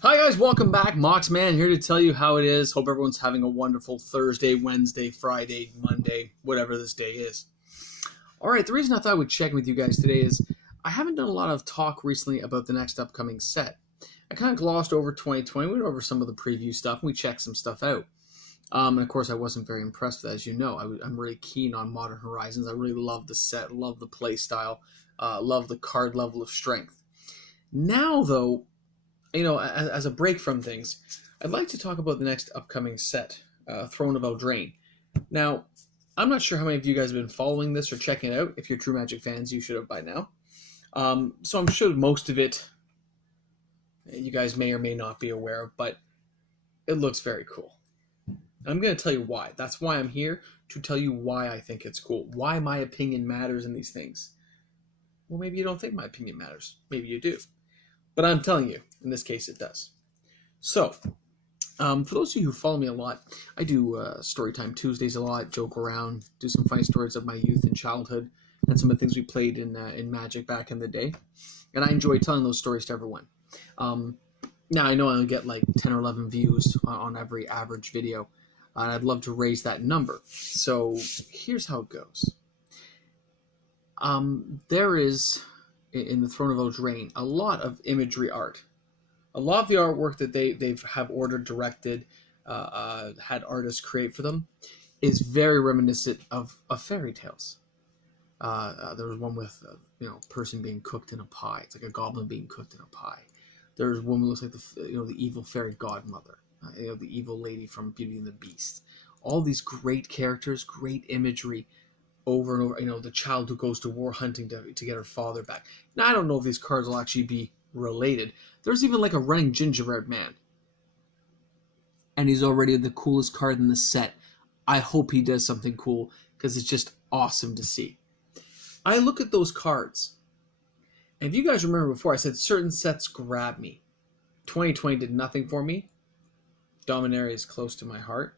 Hi guys, welcome back. Moxman here to tell you how it is. Hope everyone's having a wonderful Thursday, Wednesday, Friday, Monday, whatever this day is. Alright, the reason I thought I would check in with you guys today is I haven't done a lot of talk recently about the next upcoming set. I kind of glossed over 2020, we went over some of the preview stuff, and we checked some stuff out. And of course I wasn't very impressed with it, as you know. I'm really keen on Modern Horizons. I really love the set, love the play style, love the card level of strength. Now though, as a break from things, I'd like to talk about the next upcoming set, Throne of Eldraine. Now, I'm not sure how many of you guys have been following this or checking it out. If you're true Magic fans, you should have by now. So I'm sure most of it you guys may or may not be aware of, but it looks very cool. I'm going to tell you why. That's why I'm here, to tell you why I think it's cool, why my opinion matters in these things. Well, maybe you don't think my opinion matters. Maybe you do. But I'm telling you, in this case, it does. So, for those of you who follow me a lot, I do Storytime Tuesdays a lot, joke around, do some funny stories of my youth and childhood, and some of the things we played in Magic back in the day. And I enjoy telling those stories to everyone. Now, I know I'll get like 10 or 11 views on every average video, and I'd love to raise that number. So, here's how it goes. There is, in the Throne of Eldraine, a lot of imagery art. A lot of the artwork that they have ordered, directed, had artists create for them, is very reminiscent of fairy tales. There was one with a person being cooked in a pie. It's like a goblin being cooked in a pie. There's one that looks like the evil fairy godmother, the evil lady from Beauty and the Beast. All these great characters, great imagery, over and over. The child who goes to war hunting to get her father back. Now, I don't know if these cards will actually be related. There's even like a running gingerbread man, and he's already the coolest card in the set. I hope he does something cool, because it's just awesome to see. I look at those cards, and if you guys remember before, I said certain sets grab me. 2020 did nothing for me. Dominaria is close to my heart.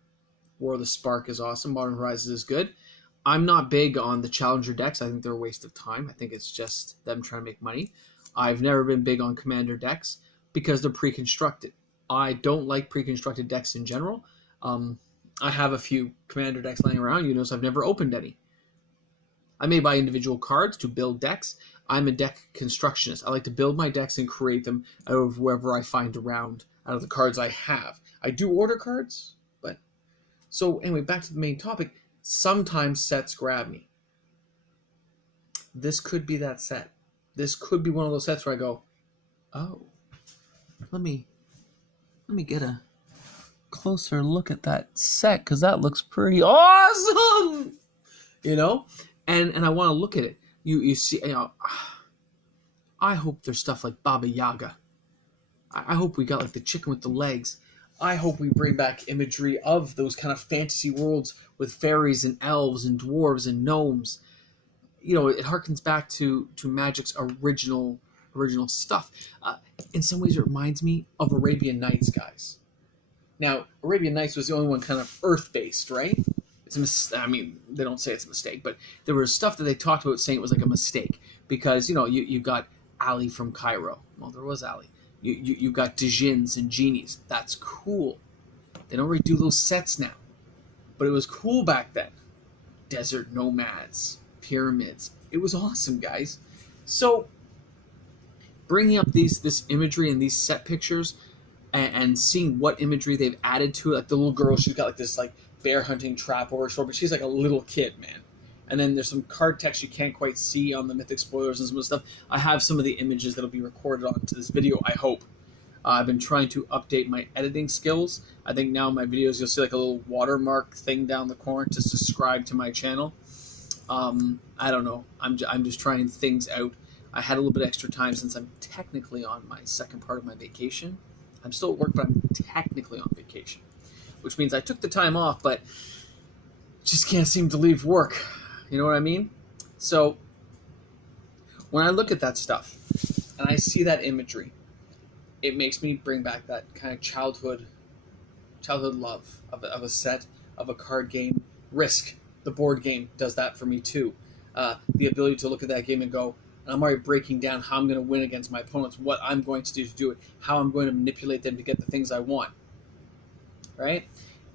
War of the Spark is awesome. Modern Horizons is good. I'm not big on the Challenger decks. I think they're a waste of time. I think it's just them trying to make money. I've never been big on Commander decks because they're pre-constructed. I don't like pre-constructed decks in general. I have a few Commander decks laying around. So I've never opened any. I may buy individual cards to build decks. I'm a deck constructionist. I like to build my decks and create them out of wherever I find around, out of the cards I have. I do order cards, but... So anyway, back to the main topic. Sometimes sets grab me. This could be that set. This could be one of those sets where I go, oh, let me get a closer look at that set, because that looks pretty awesome. And I want to look at it. You see, I hope there's stuff like Baba Yaga. I hope we got like the chicken with the legs. I hope we bring back imagery of those kind of fantasy worlds with fairies and elves and dwarves and gnomes. It harkens back to Magic's original stuff. In some ways, it reminds me of Arabian Nights, guys. Now, Arabian Nights was the only one kind of Earth-based, right? They don't say it's a mistake, but there was stuff that they talked about saying it was like a mistake because you got Ali from Cairo. Well, there was Ali. You got Djinns and genies. That's cool. They don't redo those sets now. But it was cool back then. Desert nomads, pyramids. It was awesome, guys. So, bringing up this imagery and these set pictures and seeing what imagery they've added to it. Like the little girl, she's got like this like bear hunting trap over her shoulder, but she's like a little kid, man. And then there's some card text you can't quite see on the Mythic spoilers and some of the stuff. I have some of the images that'll be recorded onto this video, I hope. I've been trying to update my editing skills. I think now in my videos you'll see like a little watermark thing down the corner to subscribe to my channel. I don't know. I'm just trying things out. I had a little bit extra time since I'm technically on my second part of my vacation. I'm still at work, but I'm technically on vacation, which means I took the time off, but just can't seem to leave work. You know what I mean? So when I look at that stuff and I see that imagery, it makes me bring back that kind of childhood love of a set, of a card game. Risk, the board game, does that for me too. The ability to look at that game and go, And I'm already breaking down how I'm going to win against my opponents, what I'm going to do it, how I'm going to manipulate them to get the things I want. Right?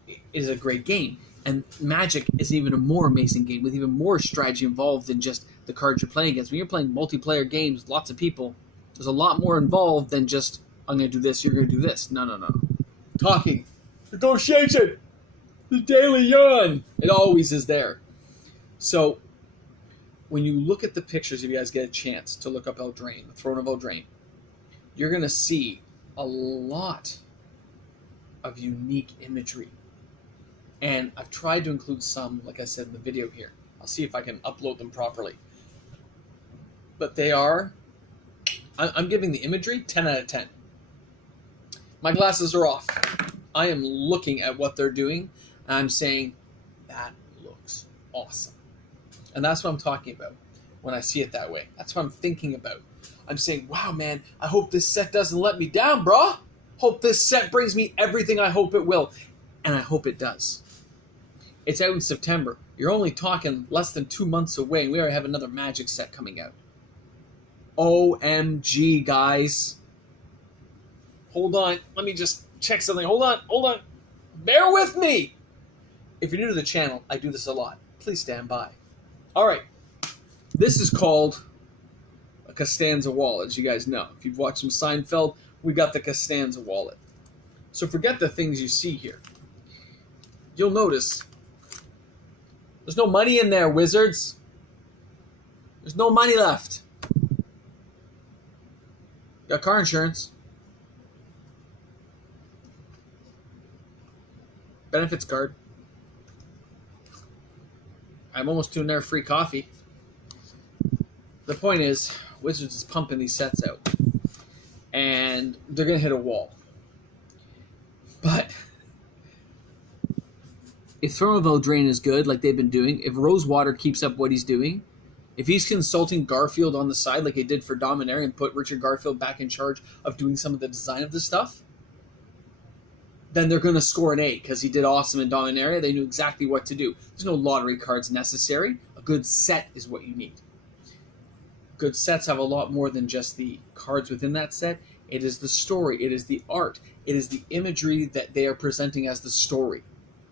It is a great game. And Magic is even a more amazing game with even more strategy involved than just the cards you're playing against. When you're playing multiplayer games with lots of people, there's a lot more involved than just, I'm going to do this, you're going to do this. No, no, no. Talking. Negotiation. The daily yawn. It always is there. So, when you look at the pictures, if you guys get a chance to look up Eldraine, the Throne of Eldraine, you're going to see a lot of unique imagery. And I've tried to include some, like I said in the video here. I'll see if I can upload them properly. But they are, I'm giving the imagery 10 out of 10. My glasses are off. I am looking at what they're doing, and I'm saying, that looks awesome. And that's what I'm talking about when I see it that way. That's what I'm thinking about. I'm saying, wow, man, I hope this set doesn't let me down, brah. Hope this set brings me everything I hope it will. And I hope it does. It's out in September. You're only talking less than 2 months away, and we already have another Magic set coming out. OMG, guys. Hold on. Let me just check something. Hold on. Bear with me. If you're new to the channel, I do this a lot. Please stand by. All right. This is called a Costanza wallet, as you guys know. If you've watched some Seinfeld, we got the Costanza wallet. So forget the things you see here. You'll notice there's no money in there, wizards. There's no money left. Got car insurance. Benefits card. I'm almost doing their free coffee. The point is, Wizards is pumping these sets out. And they're going to hit a wall. But if Throne of Eldraine is good, like they've been doing, if Rosewater keeps up what he's doing, if he's consulting Garfield on the side like he did for Dominaria and put Richard Garfield back in charge of doing some of the design of this stuff, then they're going to score an 8 because he did awesome in Dominaria. They knew exactly what to do. There's no lottery cards necessary. A good set is what you need. Good sets have a lot more than just the cards within that set. It is the story. It is the art. It is the imagery that they are presenting as the story.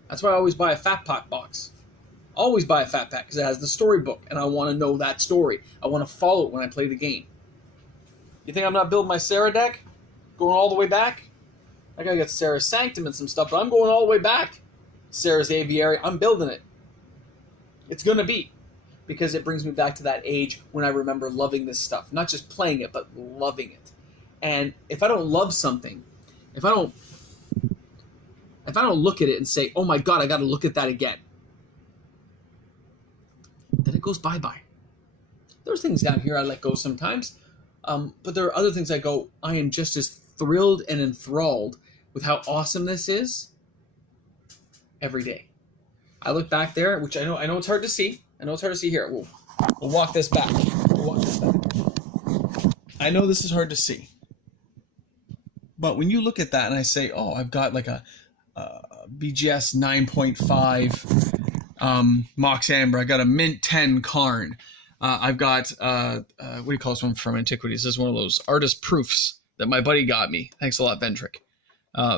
That's why I always buy a Fat Pack box. Always buy a Fat Pack because it has the storybook, and I want to know that story. I want to follow it when I play the game. You think I'm not building my Sarah deck? Going all the way back? I gotta get Sarah's Sanctum and some stuff, but I'm going all the way back. Sarah's Aviary, I'm building it. It's gonna be. Because it brings me back to that age when I remember loving this stuff. Not just playing it, but loving it. And if I don't love something, if I don't look at it and say, oh my God, I gotta look at that again, then it goes bye-bye. There's things down here I let go sometimes, but there are other things I go, I am just as thrilled and enthralled with how awesome this is every day. I look back there, which I know it's hard to see. I know it's hard to see here. We'll walk this back. I know this is hard to see. But when you look at that and I say, oh, I've got like a BGS 9.5 Mox Amber. I got a Mint 10 Karn. I've got, what do you call this one from Antiquities? This is one of those artist proofs that my buddy got me. Thanks a lot, Vendrick.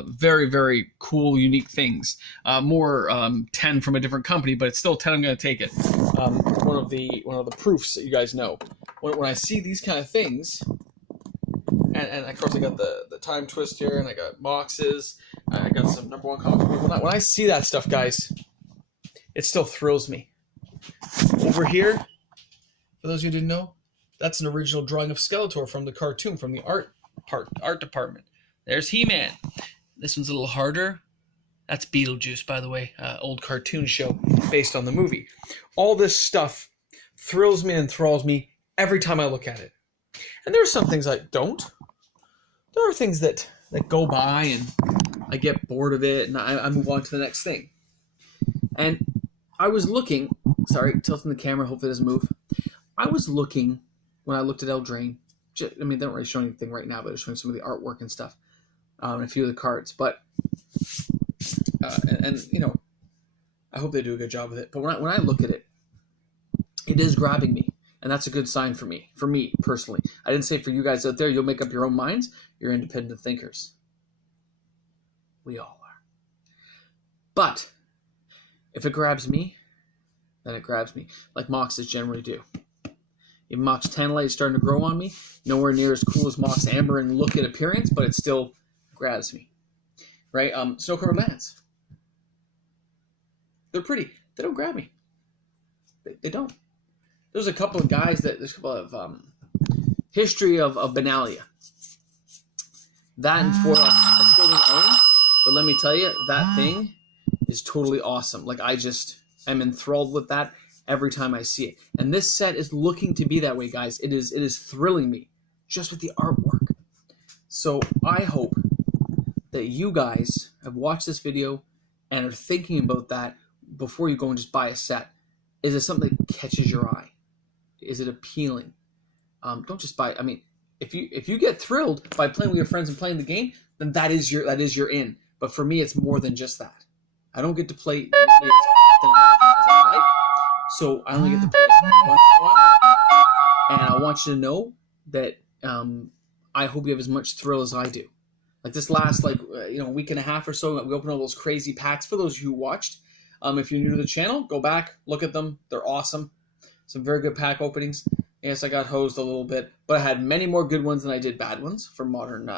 Very, very cool, unique things. More 10 from a different company, but it's still 10. I'm going to take it. One of the proofs that you guys know. When I see these kind of things, and of course I got the Time Twist here, and I got boxes. I got some #1 comics. When I see that stuff, guys, it still thrills me. Over here, for those of you who didn't know, that's an original drawing of Skeletor from the cartoon, from the art department. There's He-Man. This one's a little harder. That's Beetlejuice, by the way, old cartoon show based on the movie. All this stuff thrills me and enthralls me every time I look at it. And there are some things I don't. There are things that go by and I get bored of it and I move on to the next thing. And I was looking, sorry, tilting the camera, hopefully it doesn't move. I was looking when I looked at Eldraine. I mean, they don't really show anything right now, but they're showing some of the artwork and stuff. And a few of the cards, but and you know, I hope they do a good job with it. But when I look at it, it is grabbing me. And that's a good sign for me personally. I didn't say for you guys out there, you'll make up your own minds. You're independent thinkers. We all are. But if it grabs me, then it grabs me, like Moxes generally do. Even Mox Tantalite is starting to grow on me. Nowhere near as cool as Mox Amber in look and appearance, but it still grabs me. Right? Snow-covered lands. They're pretty. They don't grab me. They don't. There's a couple of guys there's a couple of history of Benalia. That and foil I still don't own, but let me tell you, that thing is totally awesome. Like, I just am enthralled with that every time I see it. And this set is looking to be that way, guys. It is thrilling me just with the artwork. So I hope that you guys have watched this video and are thinking about that before you go and just buy a set. Is it something that catches your eye? Is it appealing? Don't just buy it. I mean, if you get thrilled by playing with your friends and playing the game, then that is your in. But for me, it's more than just that. I don't get to play nearly as often as I like, so I only get to play once in a while. And I want you to know that I hope you have as much thrill as I do. Like this last week and a half or so, we opened all those crazy packs. For those of you who watched, if you're new to the channel, go back, look at them. They're awesome. Some very good pack openings. Yes, I got hosed a little bit, but I had many more good ones than I did bad ones for Modern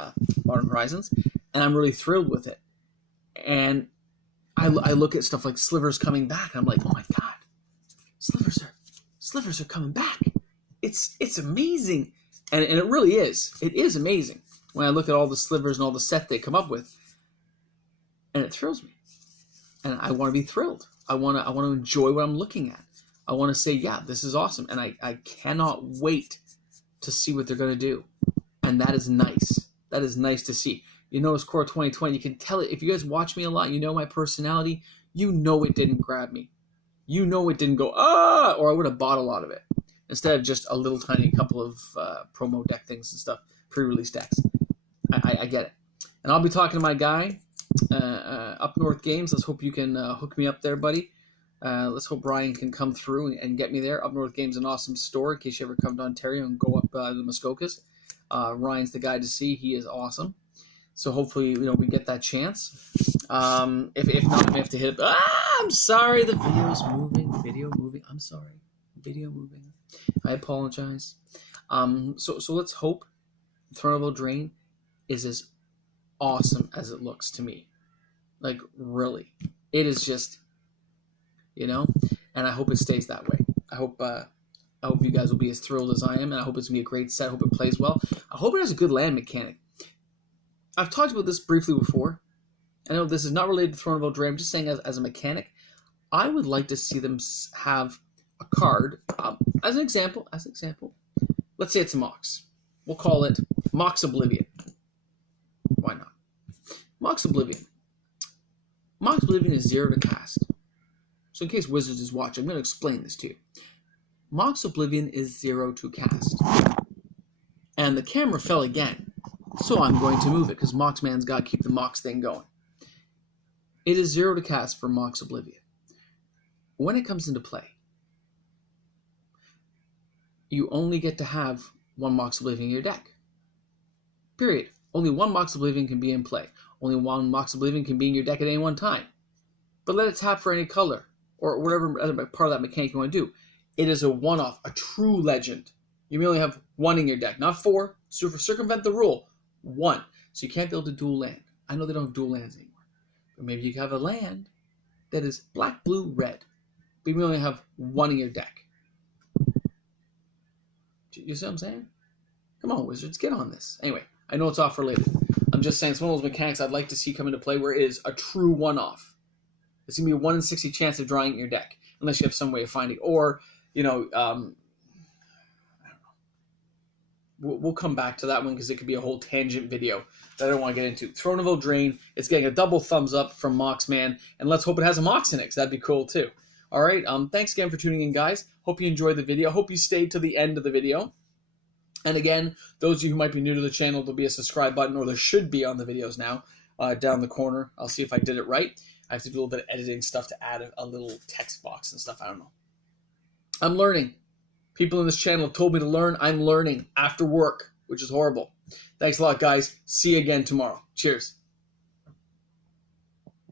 Horizons, and I'm really thrilled with it. And I look at stuff like Slivers coming back, and I'm like, oh my god, Slivers are coming back. It's amazing, and it really is. It is amazing when I look at all the Slivers and all the set they come up with, and it thrills me. And I want to be thrilled. I want to enjoy what I'm looking at. I want to say, yeah, this is awesome. And I cannot wait to see what they're going to do. And that is nice. That is nice to see. You notice Core 2020, you can tell it. If you guys watch me a lot, you know my personality. You know it didn't grab me. You know it didn't go, or I would have bought a lot of it. Instead of just a little tiny couple of promo deck things and stuff, pre-release decks. I get it. And I'll be talking to my guy, Up North Games. Let's hope you can hook me up there, buddy. Let's hope Ryan can come through and get me there. Up North Games is an awesome store in case you ever come to Ontario and go up the Muskokas. Ryan's the guy to see. He is awesome. So hopefully, we get that chance. If not, we have to hit it. I'm sorry. The video's moving. Video moving. I'm sorry. Video moving. I apologize. So let's hope Throne of Eldraine is as awesome as it looks to me. Like, really. It is just... and I hope it stays that way. I hope you guys will be as thrilled as I am, and I hope it's going to be a great set. I hope it plays well. I hope it has a good land mechanic. I've talked about this briefly before. I know this is not related to Throne of Eldraine. I'm just saying as a mechanic, I would like to see them have a card. As an example, let's say it's a Mox. We'll call it Mox Oblivion. Why not? Mox Oblivion. Mox Oblivion is 0 to cast. So in case Wizards is watching, I'm going to explain this to you. Mox Oblivion is 0 to cast. And the camera fell again. So I'm going to move it, because Moxman's got to keep the Mox thing going. It is 0 to cast for Mox Oblivion. When it comes into play, you only get to have one Mox Oblivion in your deck. Period. Only one Mox Oblivion can be in play. Only one Mox Oblivion can be in your deck at any one time. But let it tap for any color, or whatever other part of that mechanic you want to do. It is a one-off, a true legend. You may only have one in your deck, not 4. So to circumvent the rule, 1. So you can't be able to dual land. I know they don't have dual lands anymore. But maybe you have a land that is black, blue, red. But you may only have 1 in your deck. You see what I'm saying? Come on, Wizards, get on this. Anyway, I know it's off related. I'm just saying it's one of those mechanics I'd like to see come into play where it is a true one-off. It's going to be a 1 in 60 chance of drawing it in your deck, unless you have some way of finding. Or, I don't know. We'll come back to that one because it could be a whole tangent video that I don't want to get into. Throne of Eldraine, it's getting a double thumbs up from Moxman, and let's hope it has a Mox in it, because that'd be cool too. All right, thanks again for tuning in, guys. Hope you enjoyed the video. Hope you stayed to the end of the video. And again, those of you who might be new to the channel, there'll be a subscribe button, or there should be on the videos now, down the corner. I'll see if I did it right. I have to do a little bit of editing stuff to add a little text box and stuff. I don't know. I'm learning. People in this channel have told me to learn. I'm learning after work, which is horrible. Thanks a lot, guys. See you again tomorrow. Cheers.